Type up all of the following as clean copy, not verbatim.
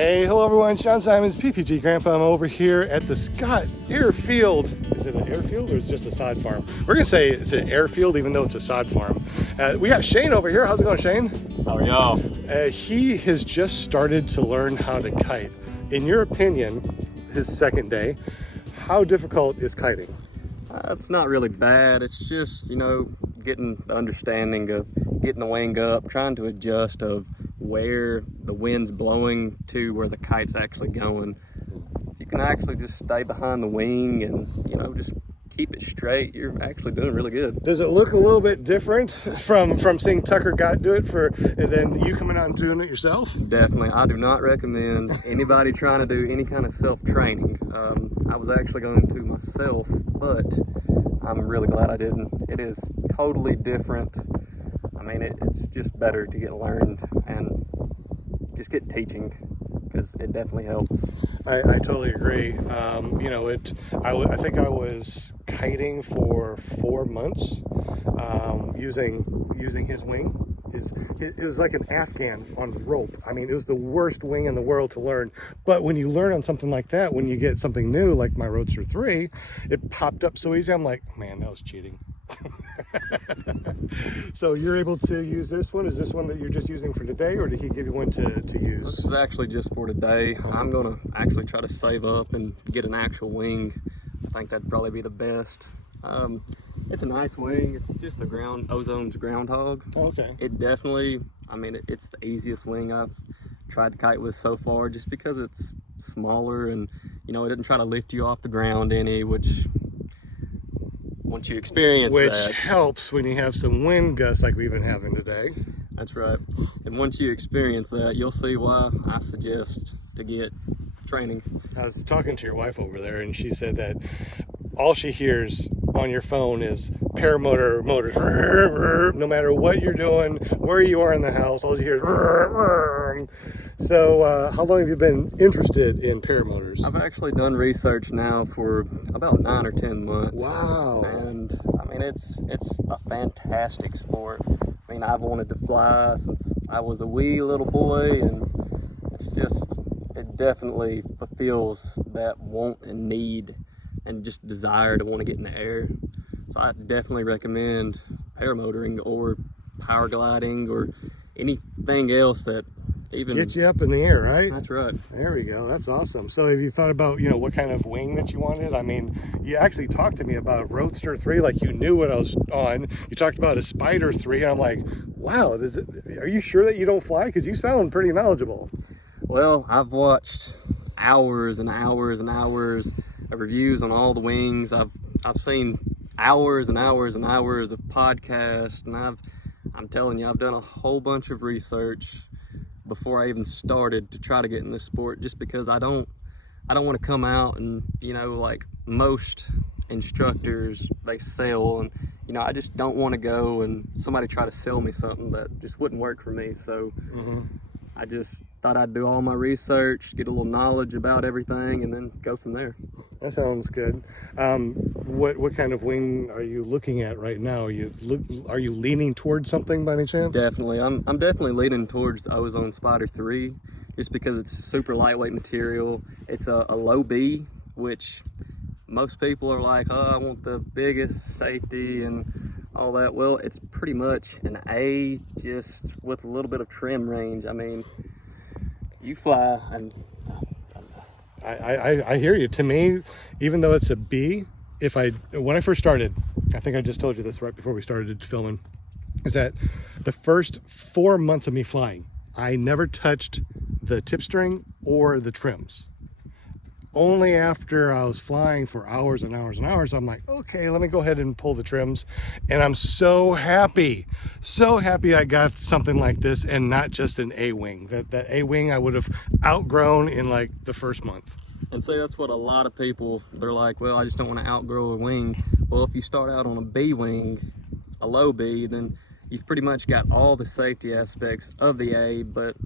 Hey, hello everyone, Sean Symons, PPG Grandpa. I'm over here at the Scott Airfield. Is it an airfield or is it just a sod farm? We're gonna say it's an airfield even though it's a sod farm. We got Shane over here. How's it going, Shane? How are y'all? He has just started to learn how to kite. In your opinion, his second day, how difficult is kiting? It's not really bad. It's just, getting the understanding of getting the wing up, trying to adjust of where the wind's blowing to where the kite's actually going. If you can actually just stay behind the wing and, just keep it straight, you're actually doing really good. Does it look a little bit different from seeing Tucker Gott do it and then you coming out and doing it yourself? Definitely. I do not recommend anybody trying to do any kind of self-training. I was actually going to myself, but I'm really glad I didn't. It is totally different. I mean, it's just better to get learned and just get teaching, because it definitely helps. I totally agree. I think I was kiting for 4 months using his wing. It was like an Afghan on rope. I mean, it was the worst wing in the world to learn. But when you learn on something like that, when you get something new, like my Roadster 3, it popped up so easy. I'm like, man, that was cheating. So you're able to use this one? Is this one that you're just using for today, or did he give you one to use? This is actually just for today. I'm gonna actually try to save up and get an actual wing. I think that'd probably be the best. It's a nice wing. It's just a Ozone's Groundhog. Oh, okay. It definitely, it's the easiest wing I've tried to kite with so far, just because it's smaller and, it doesn't try to lift you off the ground any, which once you experience that. Which helps when you have some wind gusts like we've been having today. That's right. And once you experience that, you'll see why I suggest to get training. I was talking to your wife over there, and she said that all she hears on your phone is Paramotor Motors. No matter what you're doing, where you are in the house, all you hear is. So how long have you been interested in paramotors? I've actually done research now for about 9 or 10 months. Wow. And it's a fantastic sport. I've wanted to fly since I was a wee little boy, and it definitely fulfills that want and need and just desire to want to get in the air. So I definitely recommend paramotoring or power gliding or anything else that even gets you up in the air, right? That's right. There we go. That's awesome. So have you thought about, what kind of wing that you wanted? I mean, you actually talked to me about a Roadster 3, like you knew what I was on. You talked about a Spider 3, and I'm like, wow, are you sure that you don't fly? Because you sound pretty knowledgeable. Well, I've watched hours and hours and hours of reviews on all the wings. I've seen hours and hours and hours of podcasts, and I'm telling you, I've done a whole bunch of research before I even started to try to get in this sport, just because I don't want to come out and, like most instructors, they sell, and I just don't want to go and somebody try to sell me something that just wouldn't work for me. So I just thought I'd do all my research, get a little knowledge about everything, and then go from there. That sounds good. What kind of wing are you looking at right now? Are you leaning towards something by any chance? Definitely. I'm definitely leaning towards the Ozone Spider 3, just because it's super lightweight material. It's a low B, which most people are like, oh, I want the biggest safety and all that. Well, it's pretty much an A, just with a little bit of trim range. You fly, and I hear you. To me, even though it's a B, when I first started, I think I just told you this right before we started filming, is that the first 4 months of me flying, I never touched the tip string or the trims. Only after I was flying for hours and hours and hours, I'm like, okay, let me go ahead and pull the trims. And I'm so happy I got something like this and not just an A-wing. That A-wing I would have outgrown in like the first month. And see, that's what a lot of people, they're like, well, I just don't want to outgrow a wing. Well, if you start out on a B-wing, a low B, then you've pretty much got all the safety aspects of the A, but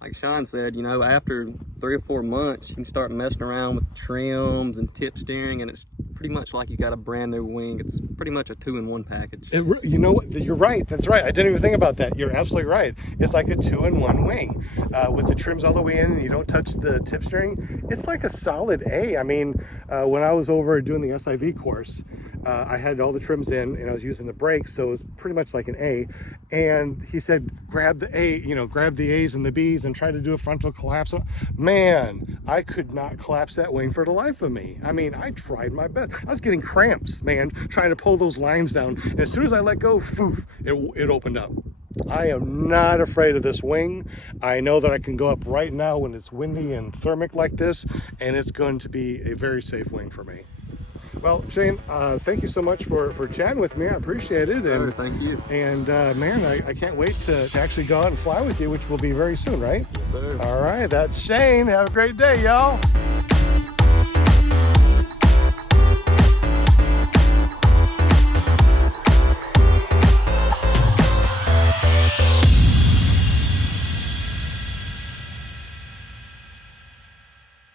like Sean said, after 3 or 4 months, you can start messing around with trims and tip steering, and it's pretty much like you got a brand new wing. It's pretty much a 2-in-1 package. You know what? You're right. That's right. I didn't even think about that. You're absolutely right. It's like a 2-in-1 wing with the trims all the way in, and you don't touch the tip steering. It's like a solid A. I mean, when I was over doing the SIV course, I had all the trims in, and I was using the brakes, so it was pretty much like an A. And he said, grab the A, you know, grab the A's and the B's and try to do a frontal collapse. Man, I could not collapse that wing for the life of me. I mean, I tried my best. I was getting cramps, man, trying to pull those lines down. And as soon as I let go, poof, it opened up. I am not afraid of this wing. I know that I can go up right now when it's windy and thermic like this, and it's going to be a very safe wing for me. Well, Shane, thank you so much for chatting with me. I appreciate it. Sir, thank you. And man, I can't wait to actually go out and fly with you, which will be very soon, right? Yes, sir. All right, that's Shane. Have a great day, y'all.